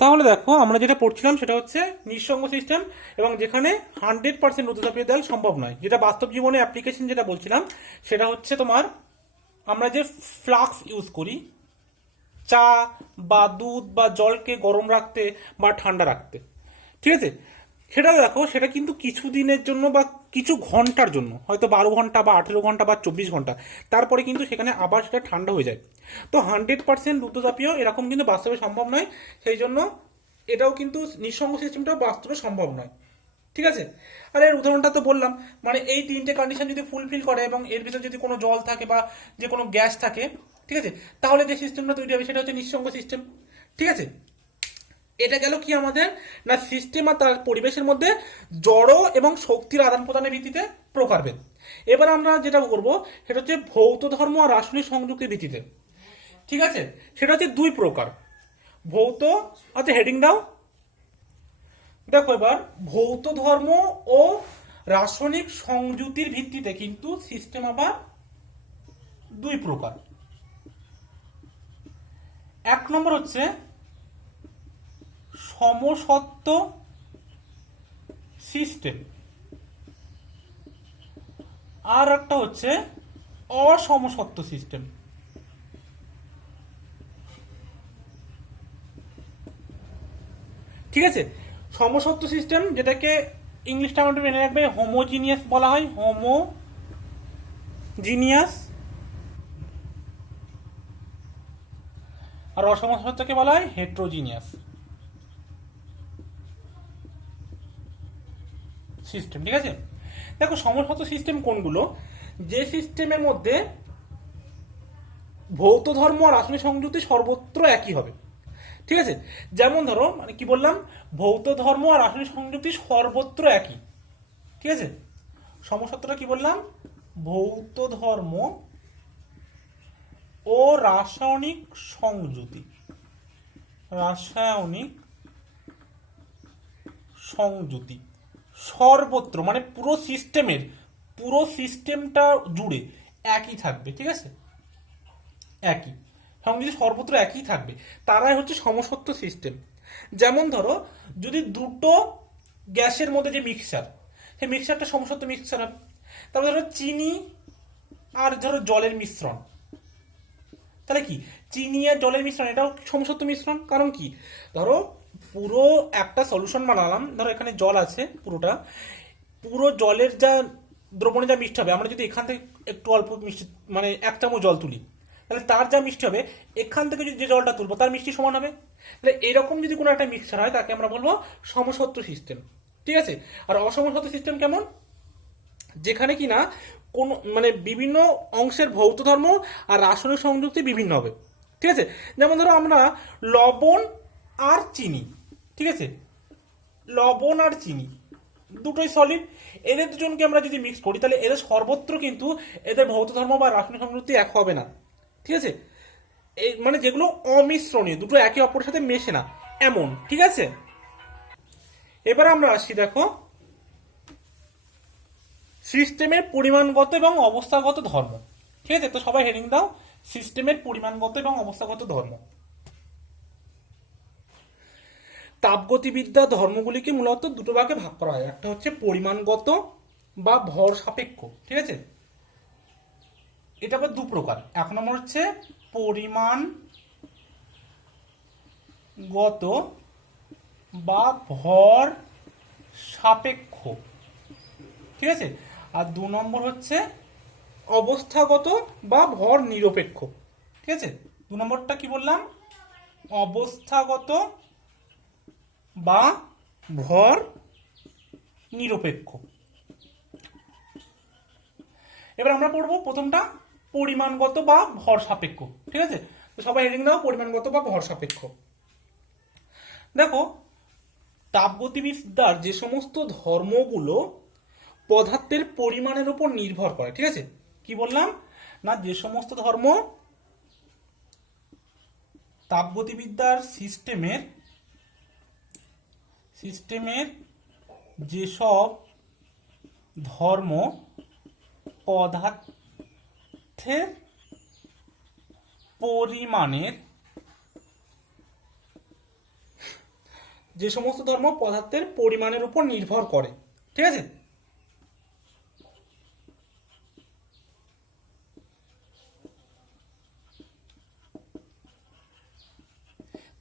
তাহলে দেখো আমরা যেটা পড়ছিলাম সেটা হচ্ছে নিঃসঙ্গ সিস্টেম, এবং যেখানে 100% রুদ্ধ চাপিয়ে দেওয়া সম্ভব নয়। যেটা বাস্তব জীবনে অ্যাপ্লিকেশন যেটা বলছিলাম সেটা হচ্ছে তোমার আমরা যে ফ্লাক্স ইউজ করি চা বা দুধ বা জলকে গরম রাখতে বা ঠান্ডা রাখতে, ঠিক আছে, সেটা দেখো সেটা কিন্তু কিছু দিনের জন্য বা কিছু ঘন্টার জন্য, হয়তো 12 ঘন্টা বা 18 ঘন্টা বা 24 ঘন্টা, তারপরে কিন্তু সেখানে আবার সেটা ঠান্ডা হয়ে যায়। তো 100% রুদ্রতাপীয় এরকম কিন্তু বাস্তবে সম্ভব নয়। সেই জন্য এটাও কিন্তু নিঃসঙ্গ সিস্টেমটাও বাস্তবে সম্ভব নয়, ঠিক আছে। আর এর উদাহরণটা তো বললাম, মানে এই তিনটে কন্ডিশন যদি ফুলফিল করে এবং এর ভিতরে যদি কোনো জল থাকে বা যে কোনো গ্যাস থাকে, ঠিক আছে, তাহলে যে সিস্টেমটা তৈরি হবে সেটা হচ্ছে নিঃসঙ্গ সিস্টেম, ঠিক আছে। এটা গেল কি আমাদের, না সিস্টেম আর তার পরিবেশের মধ্যে জড় এবং শক্তির আদান প্রদানের ভিত্তিতে প্রকারভেদ। এবার আমরা যেটা করবো সেটা হচ্ছে ভৌত ধর্ম আর রাসায়নিক সংযুক্তির ভিত্তিতে, ঠিক আছে। সেটা হচ্ছে দুই প্রকার। ভৌত, আচ্ছা হেডিং দাও। দেখো এবার ভৌত ধর্ম ও রাসায়নিক সংযুতির ভিত্তিতে কিন্তু সিস্টেম আবার দুই প্রকার। এক নম্বর হচ্ছে সমসত্ব সিস্টেম, আর একটা হচ্ছে অসমসত্ব সিস্টেম। ঠিক আছে, সমসত্ব সিস্টেম যেটাকে ইংলিশটা আমাদের মেনে রাখবে হোমোজিনিয়াস বলা হয়, হোমোজিনিয়াস। আর অসমসত্বকে বলা হয় হেট্রোজিনিয়াস সিস্টেম, ঠিক আছে। দেখো সমসত্ব সিস্টেম কোনগুলো, যে সিস্টেমের মধ্যে ভৌত ধর্ম আর রাসায়নিক সংযুক্তি সর্বত্র একই হবে, ঠিক আছে। যেমন ধরো মানে কি বললাম, ভৌত ধর্ম আর রাসায়নিক সংযুক্তি সর্বত্র একই, ঠিক আছে। সমসত্বটা কি বললাম, ভৌত ধর্ম ও রাসায়নিক সংযুতি, রাসায়নিক সংযুতি সর্বত্র মানে পুরো সিস্টেমটা জুড়ে একই থাকবে, ঠিক আছে, একই সংযুতি সর্বত্র একই থাকবে, তারাই হচ্ছে সমসত্ব সিস্টেম। যেমন ধরো যদি দুটো গ্যাসের মধ্যে যে মিক্সচার, সেই মিক্সচারটা সমসত্ব মিক্সচার হবে। তারপর ধরো চিনি আর ধরো জলের মিশ্রণ, তাহলে কি চিনি আর জলের মিশ্রণ, এটাও সমসত্ব মিশ্রণ। কারণ কি, ধরো পুরো একটা সলিউশন বানালাম, ধরো এখানে জল আছে পুরোটা, পুরো জলের যা দ্রবণে যা মিষ্টি হবে, আমরা যদি এখান থেকে একটু অল্প মিষ্টি মানে 1 চামচ জল তুলি, তাহলে তার যা মিষ্টি হবে এখান থেকে যদি যে জলটা তুলবো তার মিষ্টি সমান হবে। তাহলে এরকম যদি কোনো একটা মিক্সচার হয় তাকে আমরা বলবো সমসত্ব সিস্টেম, ঠিক আছে। আর অসমসত্ব সিস্টেম কেমন, যেখানে কিনা কোন মানে বিভিন্ন অংশের ভৌত ধর্ম আর রাসায়নিক সংযুক্তি বিভিন্ন হবে, ঠিক আছে। যেমন ধরো আমরা লবণ আর চিনি, ঠিক আছে, লবণ আর চিনি দুটোই সলিড, এদের দুজনকে আমরা যদি মিক্স করি তাহলে এদের সর্বত্র কিন্তু এদের ভৌত ধর্ম বা রাসায়নিক সংযুক্তি এক হবে না, ঠিক আছে। এই মানে যেগুলো অমিশ্রণীয়, দুটো একে অপরের সাথে মেশে না এমন, ঠিক আছে। এবার আমরা আসি, দেখো সিস্টেমের পরিমাণগত এবং অবস্থাগত ধর্ম, ঠিক আছে। তো সবাই হেডিং দাও, সিস্টেমের পরিমাণগত এবং অবস্থাগত ধর্ম। তাপগতিবিদ্যা ধর্মগুলিকে মূলত দুটো ভাগে ভাগ করা হয়, একটা হচ্ছে পরিমাণগত বা ভর সাপেক্ষ, ঠিক আছে। এটা আবার দু প্রকার, এক নম্বর হচ্ছে পরিমাণগত বা ভর সাপেক্ষ, ঠিক আছে। আর 2 নম্বর হচ্ছে অবস্থাগত বা ভর নিরপেক্ষ, ঠিক আছে। 2 নম্বরটা কি বললাম, অবস্থাগত বা ভর নিরপেক্ষ। এবার আমরা পড়বো প্রথমটা পরিমাণগত বা ভর সাপেক্ষ, ঠিক আছে। তো সবাই হেডিং দাও, পরিমাণগত বা ভর সাপেক্ষ। দেখো তাপগতিবিদ্যার যে সমস্ত ধর্মগুলো পদার্থের পরিমাণের উপর নির্ভর করে, ঠিক আছে। কি বললাম, না যে সমস্ত ধর্ম তাপগতিবিদ্যার সিস্টেমের যেসব ধর্ম পদার্থের পরিমাণের যে সমস্ত ধর্ম পদার্থের পরিমাণের উপর নির্ভর করে, ঠিক আছে।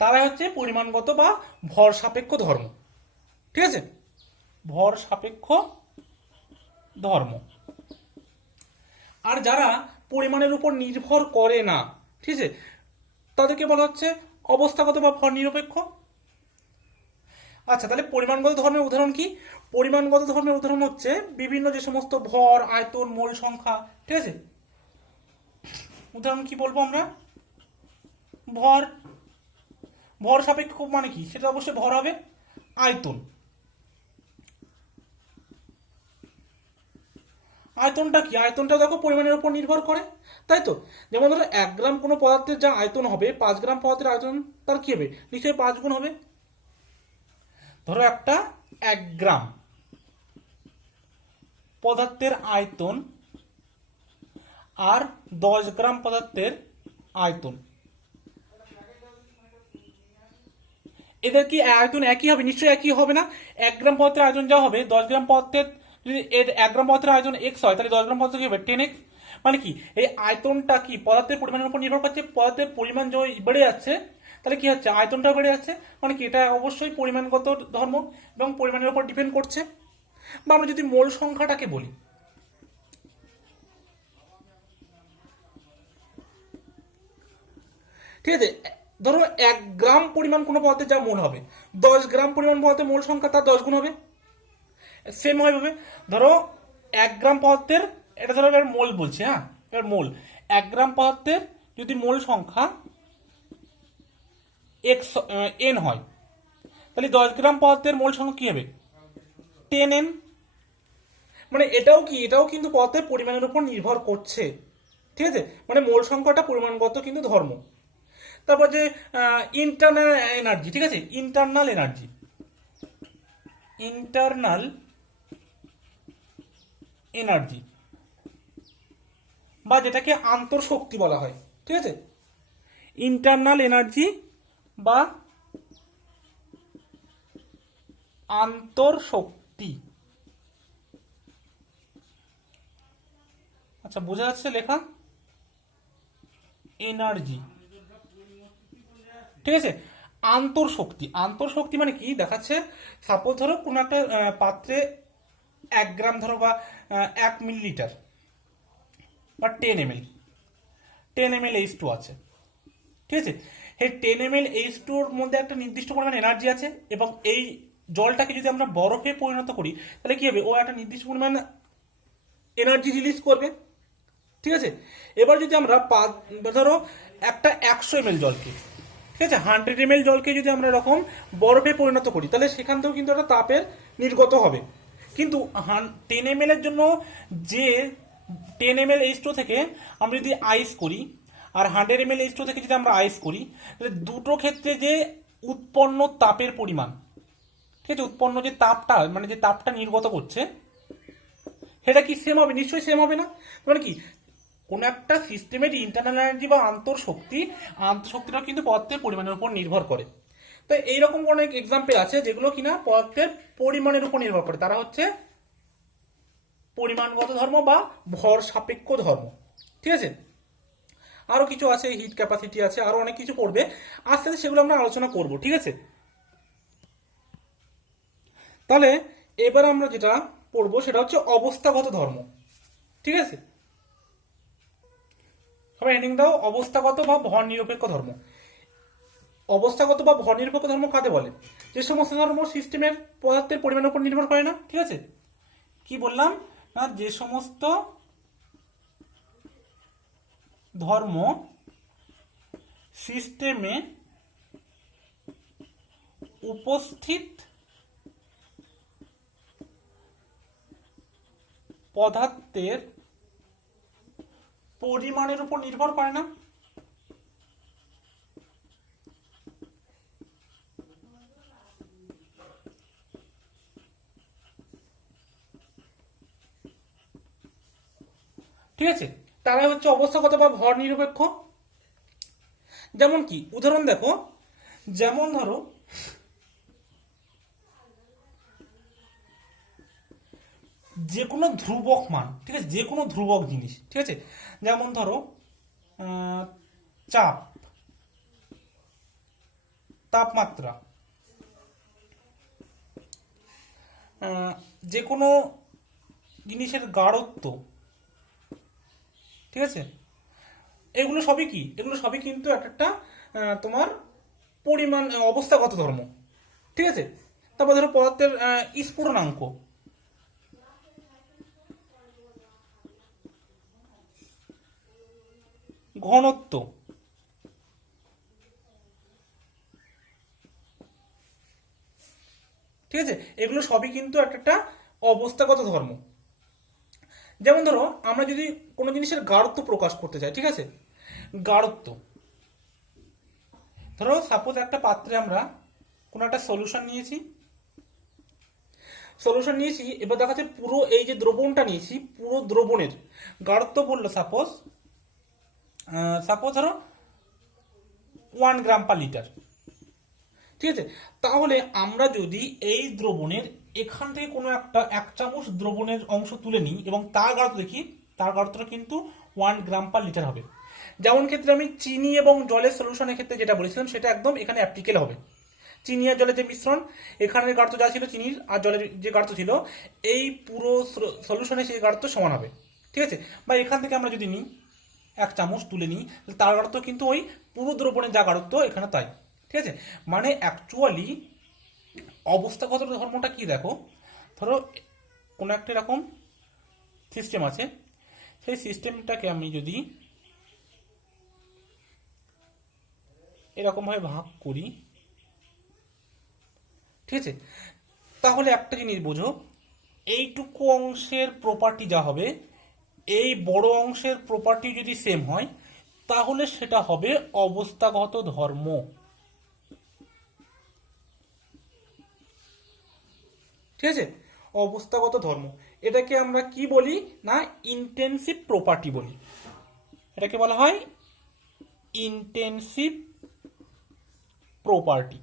তারা হচ্ছে পরিমাণগত বা ভর সাপেক্ষ ধর্ম, ঠিক আছে, ভর সাপেক্ষ ধর্ম। আর যারা পরিমাণের উপর নির্ভর করে না, ঠিক আছে, তাদেরকে বলা হচ্ছে অবস্থাগত বা ভর নিরপেক্ষ। আচ্ছা, তাহলে পরিমাণগত ধর্মের উদাহরণ কি? পরিমাণগত ধর্মের উদাহরণ হচ্ছে বিভিন্ন যে সমস্ত ভর, আয়তন, মোল সংখ্যা, ঠিক আছে। উদাহরণ কি বলবো আমরা? ভর। ভর সাপেক্ষ মানে কি? সেটা অবশ্যই ভর হবে। আয়তন, আয়তনটা কি? আয়তনটা দেখো পরিমাণের উপর নির্ভর করে, তাই তো। যেমন ধরো 1 গ্রাম কোনো পদার্থের যা আয়তন হবে, 5 গ্রাম পদার্থের আয়তন তার কি হবে? নিশ্চয়ই 5 গুণ হবে। ধরো একটা 1 গ্রাম পদার্থের আয়তন আর 10 গ্রাম পদার্থের আয়তন, এদের কি আয়তন একই হবে? নিশ্চয়ই একই হবে না। 1 গ্রাম পদার্থের আয়তন যা হবে, 10 গ্রাম পদার্থের, যদি এর 1 গ্রাম পদার্থের আয়তন x হয়, তাহলে 10 গ্রাম পদার্থ কি হবে? 10x। মানে কি এই আয়তনটা কি পদার্থের পরিমাণের উপর নির্ভর করছে? পদার্থের পরিমাণ যদি বেড়ে যাচ্ছে, তাহলে কি হচ্ছে? আয়তনটা বেড়ে যাচ্ছে। মানে কি এটা অবশ্যই পরিমাণগত ধর্ম এবং পরিমাণের উপর ডিপেন্ড করছে। বা আমরা যদি মোল সংখ্যাটাকে বলি, ঠিক আছে, ধরো 1 গ্রাম পরিমাণ কোনো পদার্থের যা মোল হবে, 10 গ্রাম পরিমাণ পদার্থের মোল সংখ্যা তার 10 গুণ হবে। সেম হবে। ধরো 1 গ্রাম পদার্থের, এটা ধরো এবার মোল বলছি, হ্যাঁ, এবার মোল 1 গ্রাম পদার্থের যদি মোল সংখ্যা এক্স এন হয়, তাহলে 10 গ্রাম পদার্থের মোল সংখ্যা কি হবে? 10n। মানে এটাও কি, এটাও কিন্তু পদার্থের পরিমাণের উপর নির্ভর করছে, ঠিক আছে। মানে মোল সংখ্যাটা পরিমাণগত কিন্তু ধর্ম। তারপর যে ইন্টারনাল এনার্জি, ঠিক আছে, ইন্টারনাল এনার্জি, ইন্টারনাল এনার্জি বা যেটাকে আন্তঃশক্তি বলা হয়, ঠিক আছে, ইন্টারনাল এনার্জি বা আন্তঃশক্তি। আচ্ছা, বোঝা যাচ্ছে লেখা? এনার্জি, ঠিক আছে। আন্তঃশক্তি, আন্তঃশক্তি মানে কি দেখাচ্ছে? সাপোজ ধরো কোনো একটা পাত্রে 1 গ্রাম ধরো বা 1 মিলিলিটার বা 10 ml, 10 ml H2 আছে, ঠিক আছে। এই 10 ml H2 এর মধ্যে একটা নির্দিষ্ট পরিমাণ এনার্জি আছে, এবং এই জলটাকে যদি আমরা বরফে পরিণত করি, তাহলে কি হবে? ও একটা নির্দিষ্ট পরিমাণ এনার্জি রিলিজ করবে, ঠিক আছে। এবার যদি আমরা ধরো একটা 100 ml জলকে, ঠিক আছে, 100 ml জলকে যদি আমরা এরকম বরফে পরিণত করি, তাহলে সেখান থেকেও কিন্তু একটা তাপের নির্গত হবে। কিন্তু 10 ml এর জন্য যে 10 ml H2 থেকে আমরা যদি আইস করি, আর 100 ml H2 থেকে যদি আমরা আইস করি, তাহলে দুটো ক্ষেত্রে যে উৎপন্ন তাপের পরিমাণ, ঠিক আছে, উৎপন্ন যে তাপটা, মানে যে তাপটা নির্গত করছে, সেটা কি সেম হবে? নিশ্চয়ই সেম হবে না। মানে কি কোন একটা সিস্টেমের ইন্টারনাল এনার্জি বা আন্তঃশক্তিটাও কিন্তু পদার্থের পরিমাণের উপর নির্ভর করে। তো এইরকম অনেক এক্সাম্পল আছে যেগুলো কিনা পদার্থের পরিমাণের উপর নির্ভর করে, তারা হচ্ছে পরিমাণগত ধর্ম বা ভর সাপেক্ষ ধর্ম, ঠিক আছে। আরো কিছু আছে, হিট ক্যাপাসিটি আছে, আরো অনেক কিছু পড়বে, আস্তে আস্তে সেগুলো আমরা আলোচনা করব, ঠিক আছে। তাহলে এবার আমরা যেটা পড়বো সেটা হচ্ছে অবস্থাগত ধর্ম, ঠিক আছে। সবাই হেডিং দাও, অবস্থাগত বা ভর নিরপেক্ষ ধর্ম। অবস্থাগত বা ভর নিরপেক্ষ ধর্ম কাকে বলে? যে সমস্ত ধর্ম সিস্টেমের পদার্থের পরিমাণের উপর নির্ভর করে না, ঠিক আছে। কি বললাম না? যে সমস্ত ধর্ম সিস্টেমে উপস্থিত পদার্থের পরিমাণের উপর নির্ভর করে না, ঠিক আছে, তারাই হচ্ছে অবস্থাগত বা ভর নিরপেক্ষ। যেমন কি উদাহরণ দেখো, যেমন ধরো যে কোনো ধ্রুবক মান, ঠিক আছে, যে কোনো ধ্রুবক জিনিস, ঠিক আছে, যেমন ধরো চাপ, তাপমাত্রা, যে কোনো জিনিসের গাঢ়ত্ব, ঠিক আছে, এগুলো সবই কি, এগুলো সবই কিন্তু একটা তোমার পরিমাণ, অবস্থাগত ধর্ম, ঠিক আছে। তারপর ধরো পদার্থের স্ফুটনাঙ্ক, ঘনত্ব, ঠিক আছে, এগুলো সবই কিন্তু একটা অবস্থাগত ধর্ম। যেমন ধরো আমরা যদি কোনো জিনিসের গাঢ়ত্ব প্রকাশ করতে চাই, ঠিক আছে, গাঢ়ত্ব, ধরো সাপোজ একটা পাত্রে আমরা কোনো একটা সলিউশন নিয়েছি, এবার দেখা যাচ্ছে পুরো এই যে দ্রবণটা নিয়েছি, পুরো দ্রবণের গাঢ়ত্ব বললো সাপোজ ধরো 1 গ্রাম পার লিটার, ঠিক আছে। তাহলে আমরা যদি এই দ্রবণের এখান থেকে কোনো একটা 1 চামচ দ্রবণের অংশ তুলে নিই এবং তার গাঢ়ত্ব দেখি, তার গাঢ়ত্বটা কিন্তু 1 গ্রাম পার লিটার হবে। যেমন ক্ষেত্রে আমি চিনি এবং জলের সলিউশনের ক্ষেত্রে যেটা বলেছিলাম সেটা একদম এখানে অ্যাপ্লিকেল হবে। চিনি আর জলের যে মিশ্রণ, এখানের গাঢ়ত্ব যা ছিল চিনির আর জলের যে গাঢ়ত্ব ছিল, এই পুরো সলিউশনে সেই গাঢ়ত্ব সমান হবে, ঠিক আছে। বা এখান থেকে আমরা যদি নিই 1 চামচ তুলে নিই, তার গাঢ়ত্ব কিন্তু ওই পুরো দ্রবণের যা গাঢ়ত্ব এখানে তাই, ঠিক আছে। মানে অ্যাকচুয়ালি অবস্থাগত ধর্মটা কি দেখো, ধরো কোনো একটা এরকম সিস্টেম আছে, সেই সিস্টেমটাকে আমি যদি এরকমভাবে ভাগ করি, ঠিক আছে, তাহলে একটা জিনিস বোঝো, এইটুকু অংশের প্রপার্টি যা হবে, এই বড় অংশের প্রপার্টি যদি সেম হয় তাহলে সেটা হবে অবস্থাগত ধর্ম, ঠিক আছে, অবস্থাগত ধর্ম। এটাকে আমরা কি বলি না, ইন্টেনসিভ প্রপার্টি বলি। এটাকে বলা হয় ইন্টেনসিভ প্রপার্টি,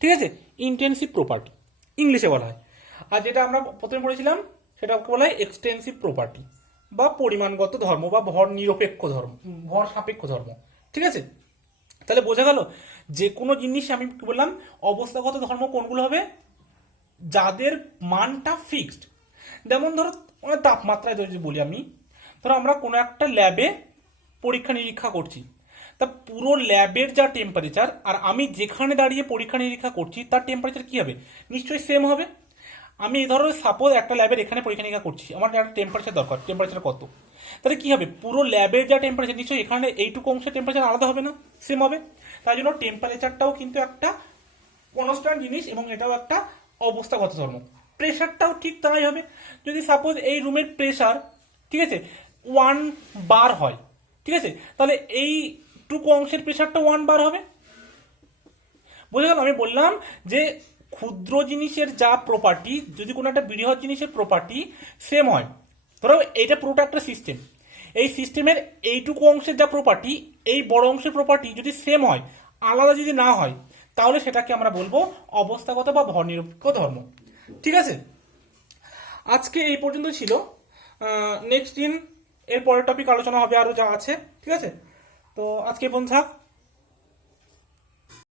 ঠিক আছে, ইন্টেনসিভ প্রপার্টি ইংলিশে বলা হয়। আর যেটা আমরা প্রথমে পড়েছিলাম সেটাকে বলা হয় এক্সটেন্সিভ প্রপার্টি বা পরিমাণগত ধর্ম বা ভর নিরপেক্ষ ধর্ম, ভর সাপেক্ষ ধর্ম, ঠিক আছে। তাহলে বোঝা গেল যে কোনো জিনিস আমি কি বললাম, অবস্থাগত ধর্ম কোনগুলো হবে, যাদের মানটা ফিক্সড। যেমন ধরো তাপমাত্রায় যদি বলি আমি, ধরো আমরা কোনো একটা ল্যাবে পরীক্ষা নিরীক্ষা করছি, তা পুরো ল্যাবের যা টেম্পারেচার আর আমি যেখানে দাঁড়িয়ে পরীক্ষা নিরীক্ষা করছি তার টেম্পারেচার কি হবে, নিশ্চয়ই সেম হবে। আমি ধরো সাপোজ একটা ল্যাবের এখানে পরীক্ষা নিরীক্ষা করছি, আমার একটা টেম্পারেচার দরকার, টেম্পারেচার কত, তাহলে কি হবে, পুরো ল্যাবের যা টেম্পারেচার নিশ্চয়ই এখানে এইটুকু অংশের টেম্পারেচার আলাদা হবে না, সেম হবে। তাই জন্য টেম্পারেচারটাও কিন্তু একটা কনস্ট্যান্ট জিনিস এবং এটাও একটা অবস্থাগত ধর্ম। প্রেশারটাও ঠিক তাই হবে। যদি সাপোজ এই রুমের প্রেশার, ঠিক আছে, 1 বার হয়, ঠিক আছে, তাহলে এইটুকু অংশের প্রেশারটা 1 বার হবে। বুঝে গেল, আমি বললাম যে ক্ষুদ্র জিনিসের যা প্রপার্টি, যদি কোনো একটা বৃহৎ জিনিসের প্রপার্টি সেম হয়, ধরো এটা পুরোটা একটা সিস্টেম, এই সিস্টেমের এইটুকু অংশের যা প্রপার্টি, এই বড় অংশের প্রপার্টি যদি সেম হয়, আলাদা যদি না হয়, তাহলে সেটাকে আমরা বলবো অবস্থাগত বা ভর নিরপেক্ষ ধর্ম, ঠিক আছে। আজকে এই পর্যন্ত ছিল, নেক্সট দিন এর পরের টপিক আলোচনা হবে আরো যা আছে, ঠিক আছে। তো আজকে এই পর্যন্ত থাক।